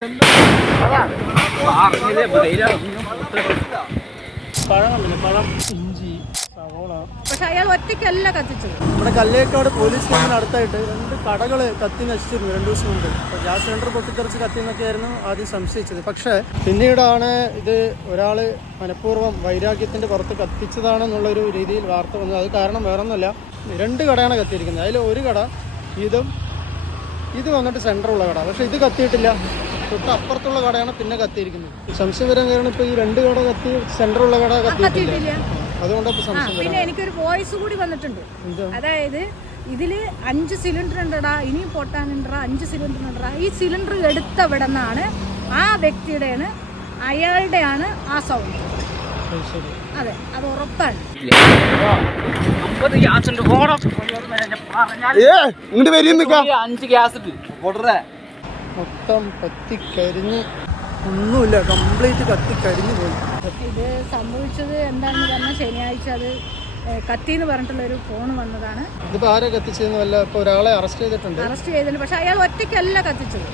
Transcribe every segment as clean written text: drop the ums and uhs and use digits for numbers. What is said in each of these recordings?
പഴം ഇഞ്ചി സവോള. പക്ഷെ അയാൾ ഒറ്റയ്ക്കല്ല കത്തിച്ചത്. നമ്മുടെ കല്ലേക്കാട് പോലീസ് സ്റ്റേഷന് അടുത്തായിട്ട് 2 കടകൾ കത്തി നശിച്ചിരുന്നു 2 ദിവസം മുമ്പ്. ഗ്യാസ് സിലിണ്ടർ പൊട്ടിത്തെറിച്ച് കത്തിയെന്നൊക്കെയായിരുന്നു ആദ്യം സംശയിച്ചത്. പക്ഷേ പിന്നീടാണ് ഇത് ഒരാൾ മനഃപൂർവ്വം വൈരാഗ്യത്തിൻ്റെ പുറത്ത് കത്തിച്ചതാണെന്നുള്ളൊരു രീതിയിൽ വാർത്ത വന്നത്. അത് കാരണം വേറൊന്നുമല്ല, 2 കടയാണ് കത്തിയിരിക്കുന്നത്. അതിൽ ഒരു കട ഇത് വന്നിട്ട് സെൻറ്ററുള്ള കട. പക്ഷേ ഇത് കത്തിയിട്ടില്ല. തൊട്ട് അപ്പുറത്തുള്ള കടയാണ് പിന്നെ കത്തിയിരിക്കുന്നത്. സംശയം വരാൻ കാരണം ഇപ്പോൾ ഈ 2 കട കത്തി സെൻറ്ററുള്ള കട കത്തിയിട്ടില്ല. അതുകൊണ്ടപ്പോൾ സംശയം. പിന്നെ എനിക്കൊരു വോയിസ് കൂടി വന്നിട്ടുണ്ട്. അതായത് ഇതിൽ 5 സിലിണ്ടർ ഉണ്ടടാ, ഇനിയും പൊട്ടാനുണ്ടടാ, 5 സിലിണ്ടർ ഉണ്ടടാ. ഈ സിലിണ്ടർ എടുത്തവിടെ നിന്നാണ് ആ വ്യക്തിയുടെയാണ്, അയാളുടെയാണ് ആ സൗണ്ട്. അതെ, അത് ഉറപ്പാണ്. മൊത്തം കത്തിക്കരിഞ്ഞ് ഒന്നുമില്ല, കംപ്ലീറ്റ് കത്തിക്കരിഞ്ഞു പോയി. ഇത് സംഭവിച്ചത് എന്താണെന്ന് പറഞ്ഞാൽ ശനിയാഴ്ച അത് കത്തിന്ന് പറഞ്ഞിട്ടുള്ളൊരു ഫോൺ വന്നതാണ്. ഇതിപ്പോൾ ആരെ കത്തിച്ചതെന്ന് വല്ല ഇപ്പോൾ ഒരാളെ അറസ്റ്റ് ചെയ്തിട്ടുണ്ട്. പക്ഷെ അയാൾ ഒറ്റയ്ക്കല്ല കത്തിച്ചത്,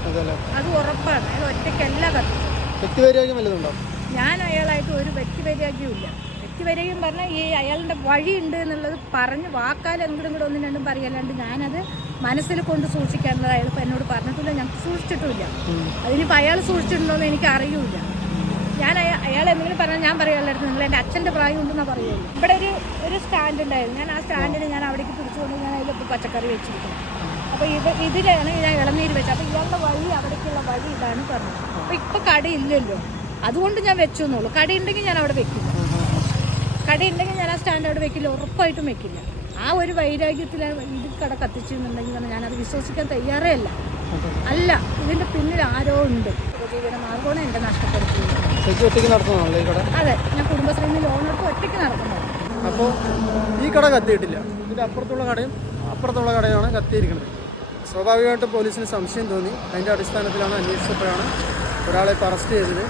അത് ഉറപ്പാണ്. അയാൾ ഒറ്റയ്ക്കല്ല കത്തിച്ചത്. വ്യക്തിവൈരാഗ്യം വല്ലതുണ്ടോ? ഞാൻ അയാളായിട്ട് ഒരു വ്യക്തിവൈരാഗ്യവും ഇല്ല. വ്യക്തിവൈരാഗ്യം പറഞ്ഞാൽ ഈ അയാളുടെ വഴിയുണ്ട് എന്നുള്ളത് പറഞ്ഞ് വാക്കാൽ എങ്ങോട്ടും ഇങ്ങോട്ടും ഒന്നും രണ്ടും പറയല്ലാണ്ട് ഞാനത് മനസ്സിൽ കൊണ്ട് സൂക്ഷിക്കാനുള്ളത് അയാൾ ഇപ്പം എന്നോട് പറഞ്ഞിട്ടില്ല, ഞാൻ സൂക്ഷിച്ചിട്ടുമില്ല. അതിനിപ്പോൾ അയാൾ സൂക്ഷിച്ചിട്ടുണ്ടോ എന്ന് എനിക്ക് അറിയില്ല. ഞാൻ അയാൾ എന്തെങ്കിലും പറഞ്ഞാൽ ഞാൻ പറയുമല്ലായിരുന്നു, നിങ്ങൾ എൻ്റെ അച്ഛൻ്റെ പ്രായം ഉണ്ടെന്നാണ് പറയുള്ളൂ. ഇവിടെ ഒരു സ്റ്റാൻഡ് ഉണ്ടായിരുന്നു. ഞാൻ ആ സ്റ്റാൻഡിന് ഞാൻ അവിടേക്ക് പിടിച്ചുകൊണ്ട് ഞാൻ അതിലിപ്പോൾ പച്ചക്കറി വെച്ചിരിക്കുന്നത്. അപ്പോൾ ഇതിലാണ് ഞാൻ ഇളനീര് വെച്ചത്. അപ്പോൾ ഇയാളുടെ വഴി, അവിടേക്കുള്ള വഴി ഇതാണ് പറഞ്ഞത്. അപ്പോൾ ഇപ്പോൾ കടയില്ലല്ലോ, അതുകൊണ്ട് ഞാൻ വെച്ചു എന്നുള്ളൂ. കടയുണ്ടെങ്കിൽ ഞാൻ അവിടെ വെക്കില്ല. കടയുണ്ടെങ്കിൽ ഞാൻ ആ സ്റ്റാൻഡ് അവിടെ വെക്കില്ല, ഉറപ്പായിട്ടും വെക്കില്ല. ആ ഒരു വൈരാഗ്യത്തിൽ ഇത് കട കത്തിച്ചെന്നുണ്ടെങ്കിൽ ഞാനത് വിശ്വസിക്കാൻ തയ്യാറേ അല്ല. ഇതിൻ്റെ പിന്നിൽ ആരോ ഉണ്ട്. ഉപജീവന മാർഗമാണ് എൻ്റെ നഷ്ടപ്പെടുത്തിയത്. അതെ, ഞാൻ കുടുംബശ്രീയിൽ നിന്ന് ലോൺ എടുത്ത് ഒറ്റയ്ക്ക് നടക്കുന്നത്. അപ്പോൾ ഈ കട കത്തിയിട്ടില്ല. ഇതിൻ്റെ അപ്പുറത്തുള്ള കടയാണ് കത്തിയിരിക്കുന്നത്. സ്വാഭാവികമായിട്ടും പോലീസിന് സംശയം തോന്നി. അതിൻ്റെ അടിസ്ഥാനത്തിലാണ് അന്വേഷിച്ചപ്പോഴാണ് ഒരാളെ അറസ്റ്റ് ചെയ്തത്.